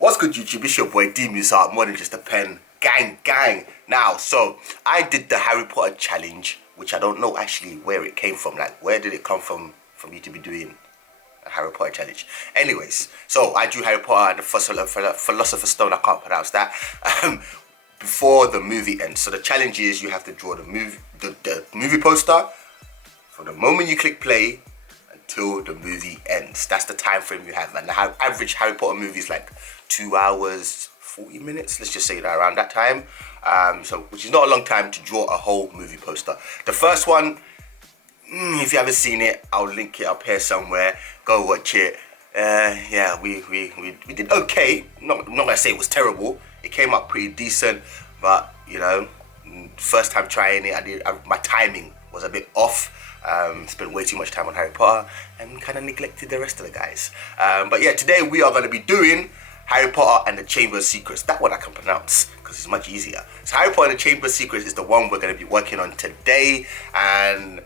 What's good, YouTube? It's your boy DeMoose out, more than just a pen. Gang. Now, so I did the Harry Potter challenge, which I don't know actually where it came from. Like, where did it come from you to be doing a Harry Potter challenge? Anyways, so I drew Harry Potter and the Philosopher's Stone, I can't pronounce that, before the movie ends. So the challenge is you have to draw the movie poster from the moment you click play until the movie ends. That's the time frame you have. And the average Harry Potter movie is like 2 hours, 40 minutes. Let's just say that around that time. So, which is not a long time to draw a whole movie poster. The first one, if you haven't seen it, I'll link it up here somewhere. Go watch it. Yeah, we did okay. Not gonna say it was terrible. It came up pretty decent, but you know, first time trying it, my timing was a bit off. Spent way too much time on Harry Potter and kind of neglected the rest of the guys. But yeah, today we are going to be doing Harry Potter and the Chamber of Secrets. That one I can pronounce because it's much easier. So Harry Potter and the Chamber of Secrets is the one we're going to be working on today, and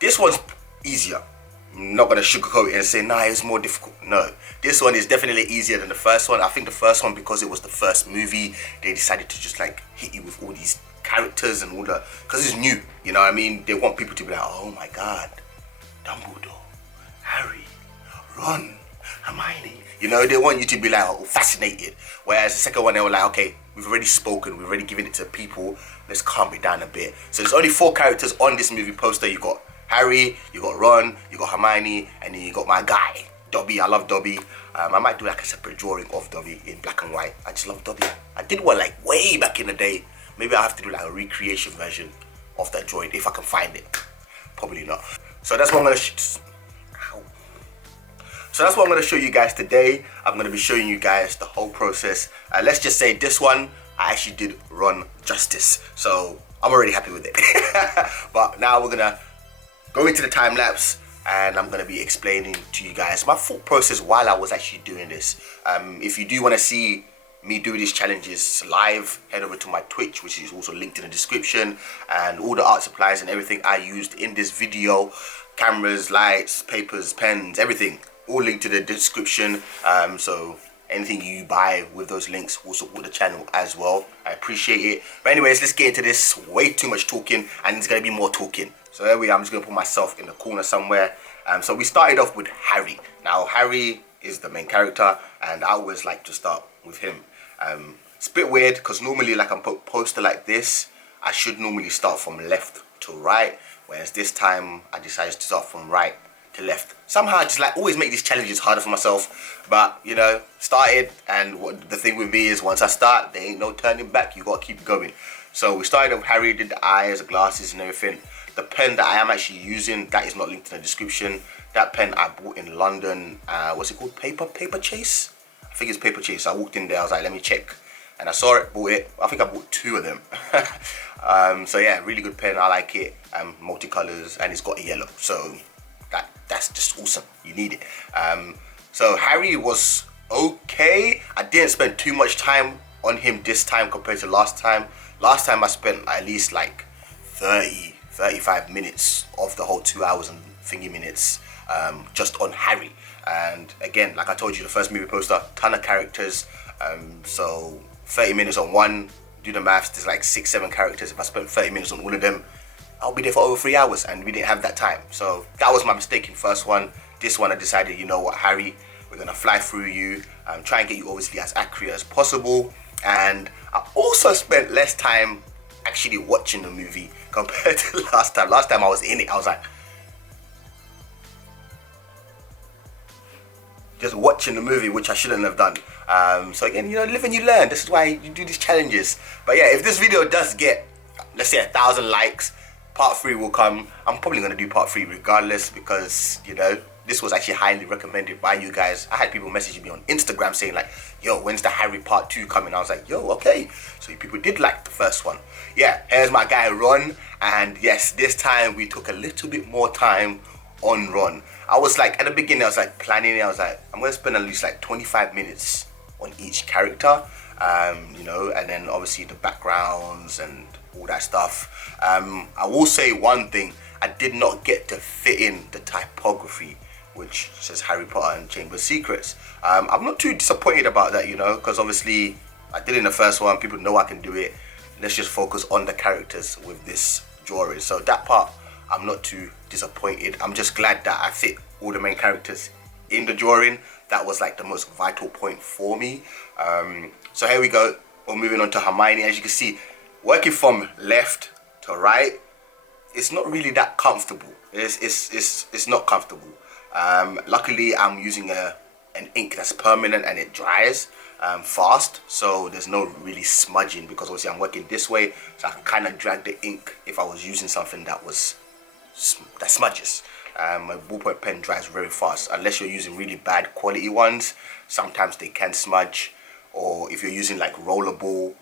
this one's easier. I'm not going to sugarcoat it and say, nah, it's more difficult. No, this one is definitely easier than the first one. I think the first one, because it was the first movie, they decided to just like hit you with all these characters and all the, because it's new, you know what I mean? They want people to be like, oh my god, Dumbledore, Harry, Ron, Hermione. You know, they want you to be like, oh, fascinated. Whereas the second one, they were like, okay, we've already spoken, we've already given it to people, let's calm it down a bit. So there's only 4 characters on this movie poster. You got Harry, you got Ron, you got Hermione, and then you got my guy, Dobby. I love Dobby. I might do like a separate drawing of Dobby in black and white. I just love Dobby. I did one like way back in the day. Maybe I'll have to do like a recreation version of that drawing if I can find it. Probably not. So that's what I'm gonna show you guys today. I'm gonna be showing you guys the whole process. Let's just say this one, I actually did Ron justice. So I'm already happy with it. But now we're gonna go into the time lapse, and I'm gonna be explaining to you guys my thought process while I was actually doing this. If you do wanna see me do these challenges live, head over to my Twitch, which is also linked in the description, and all the art supplies and everything I used in this video, cameras, lights, papers, pens, everything, all linked to the description. So anything you buy with those links will support the channel as well. I appreciate it. But anyways, let's get into this. Way too much talking, and there's gonna be more talking. So there we are. I'm just gonna put myself in the corner somewhere. So we started off with Harry. Now Harry is the main character, and I always like to start with him. It's a bit weird because normally, like, I'm poster like this, I should normally start from left to right, whereas this time I decided to start from right to left. Somehow I just like always make these challenges harder for myself, but you know, started, and the thing with me is once I start, there ain't no turning back. You gotta keep going. So we started with Harry, did the eyes, the glasses and everything. The pen that I am actually using, that is not linked in the description. That pen I bought in London. What's it called? Paper Chase? I think it's Paper Chase. I walked in there, I was like, let me check. And I saw it, bought it. I think I bought 2 of them. So yeah, really good pen. I like it. Multicolors, and it's got a yellow. So that's just awesome. You need it. So Harry was okay. I didn't spend too much time on him this time compared to last time. Last time I spent at least like 35 minutes of the whole 2 hours and thingy minutes just on Harry. And again, like I told you, the first movie poster, ton of characters. So 30 minutes on one, do the maths, there's like 6-7 characters. If I spent 30 minutes on all of them, I'll be there for over 3 hours, and we didn't have that time. So that was my mistake in first one. This one I decided, you know what, Harry, we're gonna fly through you, try and get you obviously as accurate as possible. And I also spent less time actually watching the movie compared to last time. Last time I was in it, I was like, just watching the movie, which I shouldn't have done. So again, you know, live and you learn. This is why you do these challenges. But yeah, if this video does get, let's say, 1,000 likes, part 3 will come. I'm probably gonna do part 3 regardless, because you know, this was actually highly recommended by you guys. I had people messaging me on Instagram saying like, yo, when's the Harry part 2 coming? I was like, yo, okay. So people did like the first one. Yeah, here's my guy Ron. And yes, this time we took a little bit more time on Ron. I was like, at the beginning I was like planning it. I was like, I'm gonna spend at least like 25 minutes on each character, you know, and then obviously the backgrounds and all that stuff. I will say one thing, I did not get to fit in the typography which says Harry Potter and Chamber of Secrets. I'm not too disappointed about that, you know, because obviously I did it in the first one. People know I can do it. Let's just focus on the characters with this drawing. So that part, I'm not too disappointed. I'm just glad that I fit all the main characters in the drawing. That was like the most vital point for me. So here we go. We're moving on to Hermione. As you can see, working from left to right, it's not really that comfortable. It's not comfortable. Luckily, I'm using an ink that's permanent and it dries fast, so there's no really smudging, because obviously I'm working this way, so I can kind of drag the ink if I was using something that smudges. My ballpoint pen dries very fast, unless you're using really bad quality ones. Sometimes they can smudge, or if you're using like rollerball,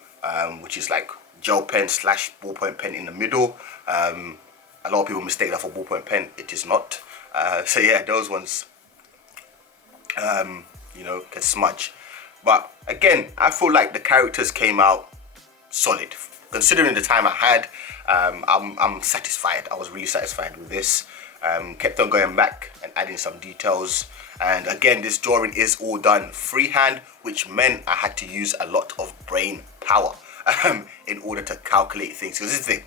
which is like gel pen slash ballpoint pen in the middle. A lot of people mistake that for ballpoint pen. It is not. So yeah, those ones, you know, can smudge. But again, I feel like the characters came out solid. Considering the time I had, I'm satisfied. I was really satisfied with this. Kept on going back and adding some details. And again, this drawing is all done freehand, which meant I had to use a lot of brain power in order to calculate things. Because this is the thing.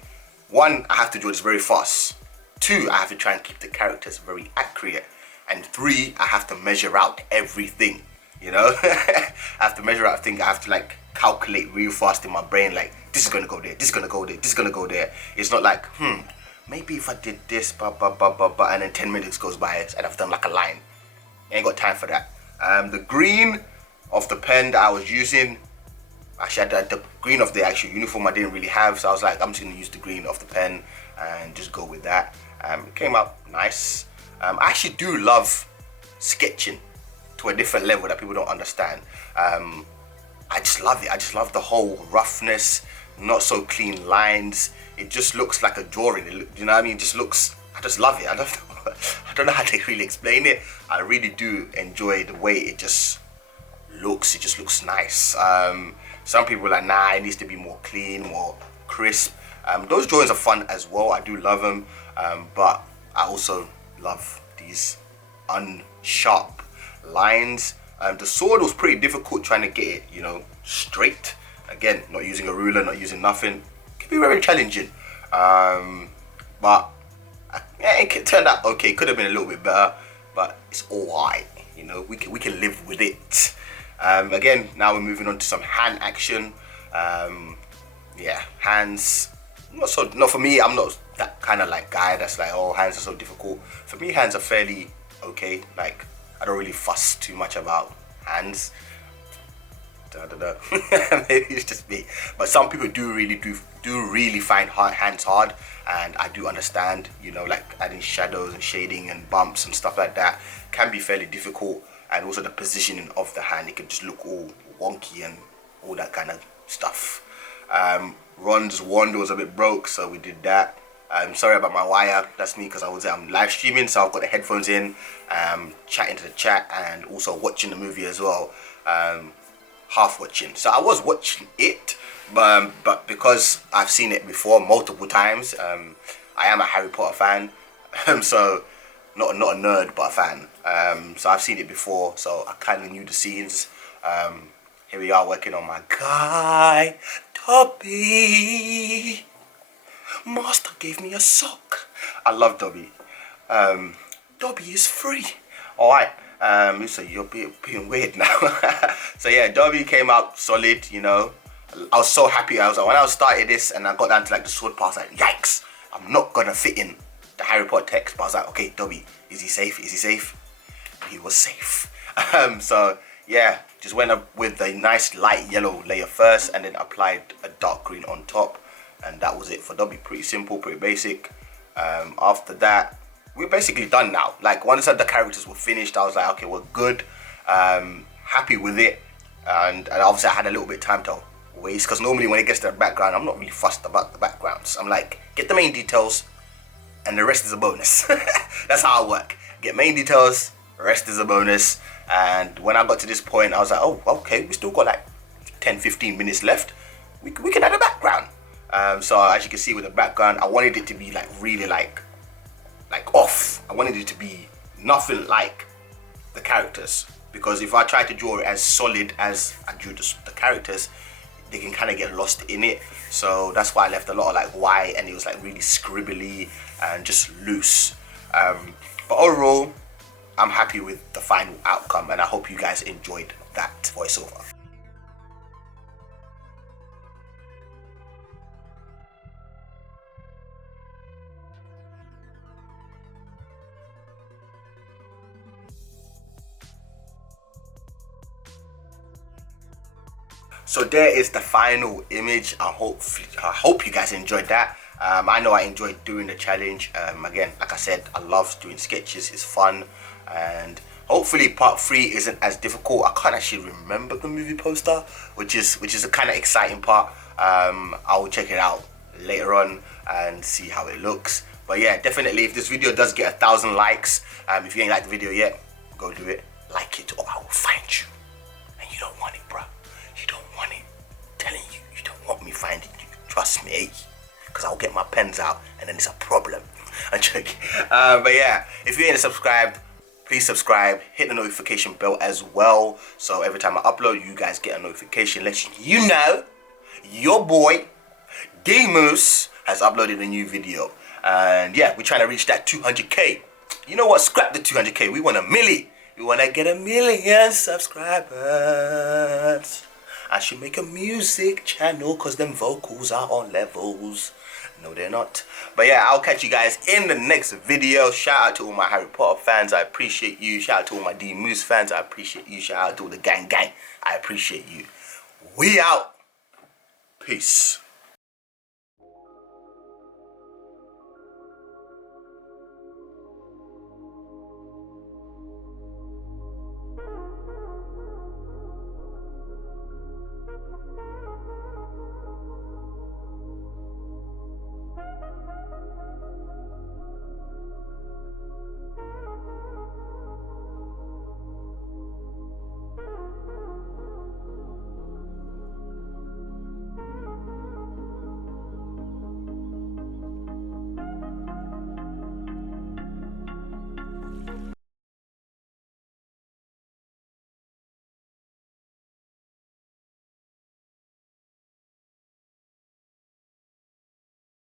1, I have to draw this very fast. 2, I have to try and keep the characters very accurate. And 3, I have to measure out everything. You know, I have to measure out things. I have to like calculate real fast in my brain. Like, this is gonna go there. This is gonna go there. This is gonna go there. It's not like, maybe if I did this, and then 10 minutes goes by and I've done like a line. I ain't got time for that. The green of the pen that I was using, actually the green of the actual uniform I didn't really have, so I was like, I'm just gonna use the green of the pen and just go with that. It came out nice. I actually do love sketching to a different level that people don't understand. I just love it. I just love the whole roughness, not so clean lines. It just looks like a drawing. You know what I mean? It just looks, I just love it. I don't know how to really explain it. I really do enjoy the way it just looks. It just looks nice. Some people are like, nah, it needs to be more clean, more crisp. Those drawings are fun as well. I do love them. But I also love these unsharp lines. The sword was pretty difficult trying to get it, you know, straight. Again, not using a ruler, not using nothing. It can be very challenging. But it turned out okay. Could have been a little bit better, but it's alright. You know, we can live with it. Again, now we're moving on to some hand action. Yeah, hands. Not for me. I'm not that kind of like guy that's like, oh, hands are so difficult. For me, hands are fairly okay. Like, I don't really fuss too much about hands. Maybe it's just me, but some people do really find hands hard, and I do understand. You know, like adding shadows and shading and bumps and stuff like that can be fairly difficult, and also the positioning of the hand, it can just look all wonky and all that kind of stuff. Ron's wand was a bit broke, so we did that. I'm sorry about my wire. That's me, because I'm live streaming, so I've got the headphones in, chatting to the chat, and also watching the movie as well. Half watching. So I was watching it, but because I've seen it before multiple times, I am a Harry Potter fan. So not a nerd, but a fan. So I've seen it before, so I kind of knew the scenes. Here we are working on my guy, Dobby. Master gave me a sock. I love Dobby. Dobby is free. Alright, so you're being weird now. So yeah, Dobby came out solid, you know. I was so happy. I was like, when I started this and I got down to like the sword part, I was like, yikes, I'm not gonna fit in the Harry Potter text. But I was like, okay, Dobby, is he safe? Is he safe? He was safe. So yeah, just went up with a nice light yellow layer first, and then applied a dark green on top. And that was it for Dobby. Pretty simple, pretty basic. After that, we're basically done now. Like, once the characters were finished, I was like, okay, we're good. Happy with it. And obviously I had a little bit of time to waste, because normally when it gets to the background, I'm not really fussed about the backgrounds. I'm like, get the main details and the rest is a bonus. That's how I work. Get main details, the rest is a bonus. And when I got to this point, I was like, oh, okay, we still got like 10-15 minutes left. We can add a background. So as you can see with the background, I wanted it to be like really like off. I wanted it to be nothing like the characters, because if I try to draw it as solid as I drew the characters, they can kind of get lost in it. So that's why I left a lot of like white, and it was like really scribbly and just loose. But overall, I'm happy with the final outcome, and I hope you guys enjoyed that voiceover. So there is the final image. I hope you guys enjoyed that. I know I enjoyed doing the challenge. Again, like I said, I love doing sketches. It's fun, and hopefully part 3 isn't as difficult. I can't actually remember the movie poster, which is a kind of exciting part. I will check it out later on and see how it looks. But yeah, definitely, if this video does get 1,000 likes, if you ain't liked the video yet, go do it. Like it, or I will find you. And you don't want it, bruh. You don't want it. I'm telling you, you don't want me finding you. Trust me, because I'll get my pens out and then it's a problem. I'm joking. But yeah, if you ain't subscribed, please subscribe. Hit the notification bell as well, so every time I upload, you guys get a notification letting you know your boy DeMoose has uploaded a new video. And yeah, we're trying to reach that 200k. You know what? Scrap the 200k. We want a milli. We want to get 1 million subscribers. I should make a music channel because them vocals are on levels. No, they're not. But yeah, I'll catch you guys in the next video. Shout out to all my Harry Potter fans. I appreciate you. Shout out to all my DeMoose fans. I appreciate you. Shout out to all the gang. I appreciate you. We out. Peace.